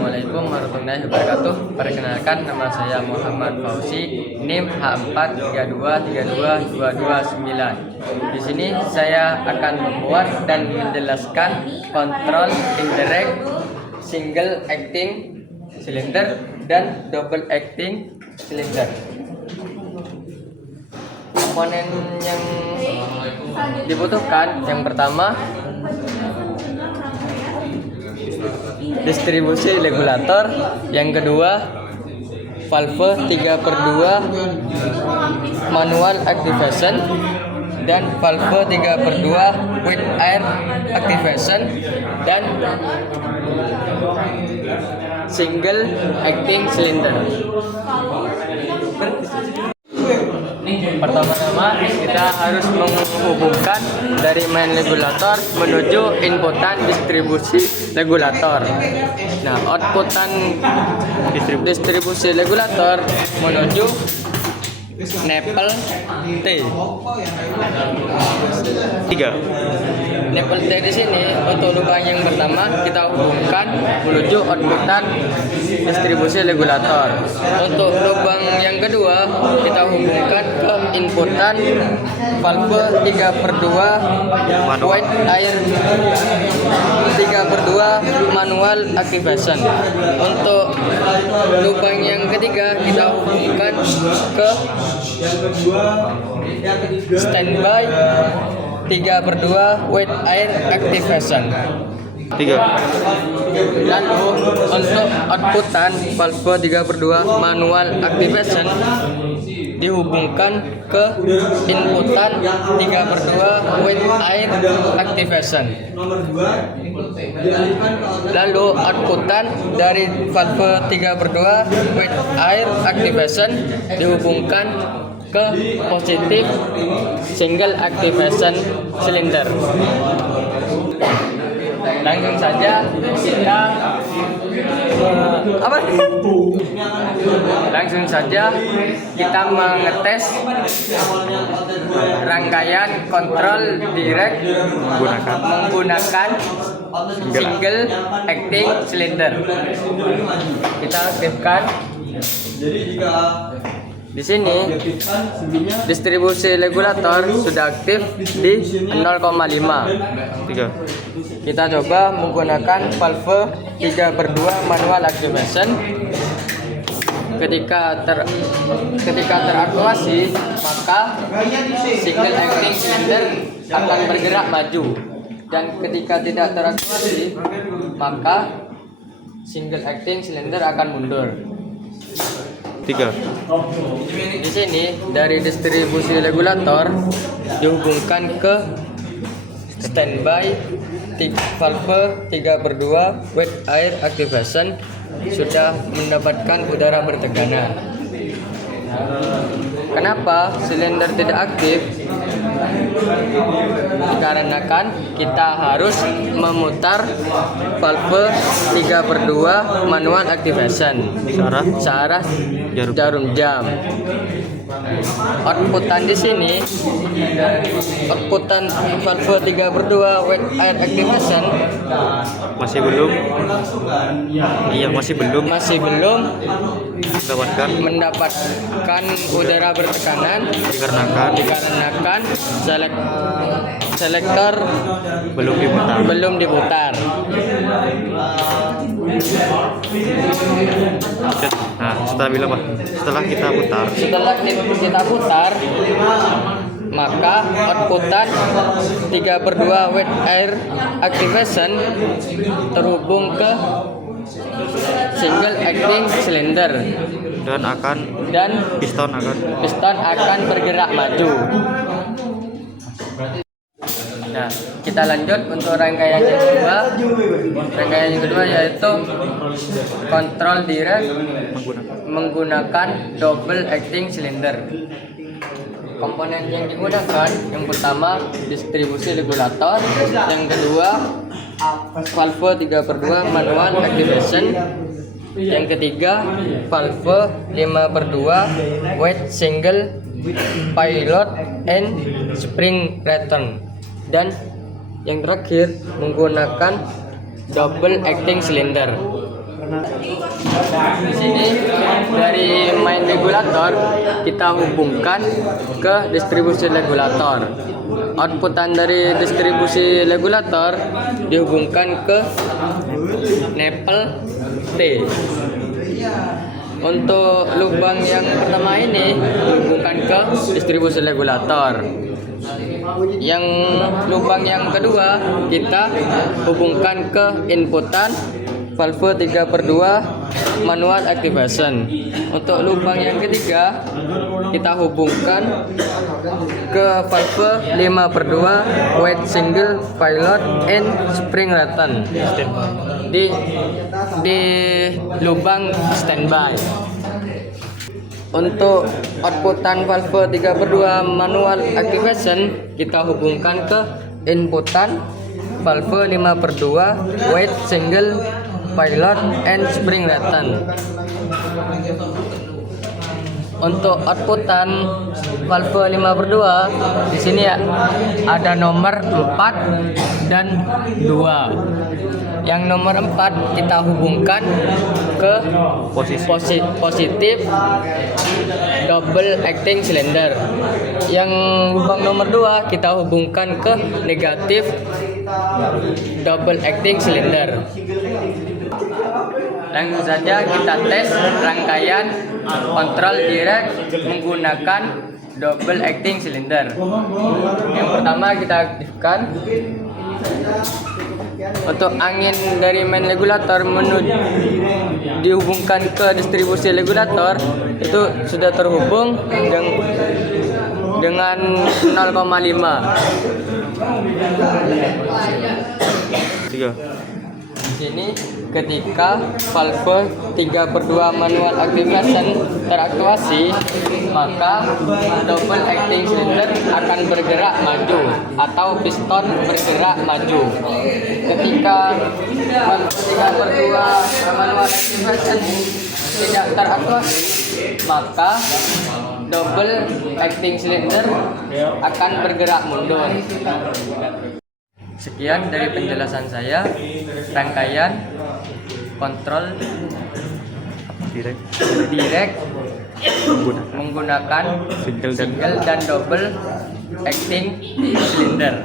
Assalamualaikum warahmatullahi wabarakatuh. Perkenalkan, nama saya Muhammad Fauzi, NIM H4322229. Di sini saya akan membuat dan menjelaskan kontrol indirect, single acting cylinder dan double acting cylinder. Komponen yang dibutuhkan yang pertama distribusi regulator, yang kedua valve 3/2 manual activation dan valve 3/2 with air activation dan single acting cylinder. Pertama-tama kita harus menghubungkan dari main regulator menuju inputan distribusi regulator. Nah, outputan distribusi regulator menuju nepel T. 3. Nepel T di sini untuk lubang yang pertama kita hubungkan menuju outputan distribusi regulator. Untuk lubang yang kedua kita hubungkan ke inputan valve 3/2 wide air 3/2 manual activation. Untuk lubang yang ketiga kita hubungkan ke standby 3/2 wet air activation. 3. Lalu untuk outputan valve 3/2 manual activation dihubungkan ke inputan 3/2 wet air activation. Lalu outputan dari valve 3/2 wet air activation dihubungkan ke positif single activation cylinder. Langsung saja kita mengetes rangkaian kontrol direct menggunakan single acting cylinder. Kita aktifkan. Di sini distribusi regulator sudah aktif di 0,5. 3. Kita coba menggunakan valve 3/2 manual activation. Ketika teraktuasi, maka single acting cylinder akan bergerak maju, dan ketika tidak teraktuasi, maka single acting cylinder akan mundur. 3. Di sini dari distribusi regulator dihubungkan ke standby valve 3/2 wet air activation, sudah mendapatkan udara bertekanan. Kenapa silinder tidak aktif? Dikarenakan kita harus memutar valve 3/2 manual activation searah jarum jam. Outputan di sini, outputan valve 3/2 wet air activation masih belum mendapatkan udara bertekanan dikarenakan selektor belum diputar. Nah, setelah kita putar, maka outputan 3/2 wet air activation terhubung ke single acting cylinder dan piston akan bergerak maju. Nah, kita lanjut untuk rangkaian yang kedua. Rangkaian yang kedua yaitu kontrol direct menggunakan double acting cylinder. Komponen yang digunakan yang pertama distribusi regulator, yang kedua valve 3/2 manual activation, yang ketiga valve 5/2 wet single pilot and spring return, dan yang terakhir menggunakan double acting cylinder. Di sini dari main regulator kita hubungkan ke distribusi regulator. Outputan dari distribusi regulator dihubungkan ke nepel T. Untuk lubang yang pertama ini dihubungkan ke distribusi regulator. Yang lubang yang kedua kita hubungkan ke inputan valve 3/2 manual activation. Untuk lubang yang ketiga kita hubungkan ke valve 5/2 wide single pilot and spring return di lubang standby. Untuk outputan valve 3/2 manual activation kita hubungkan ke inputan valve 5/2 wide single pilot and spring return. Untuk outputan valve 5/2 di sini ya ada nomor 4 dan 2. Yang nomor 4 kita hubungkan ke positif double acting cylinder. Yang lubang nomor 2 kita hubungkan ke negatif double acting cylinder. Langsung saja kita tes rangkaian kontrol direct menggunakan double acting cylinder. Yang pertama kita aktifkan. Untuk angin dari main regulator dihubungkan ke distribusi regulator itu sudah terhubung dengan 0,5. Di sini ketika valve 3/2 manual activation teraktivasi, maka double acting cylinder akan bergerak maju atau piston bergerak maju. Ketika valve 3/2 manual activation tidak teraktivasi, maka double acting cylinder akan bergerak mundur. Sekian dari penjelasan saya rangkaian kontrol direct menggunakan single dan double acting cylinder.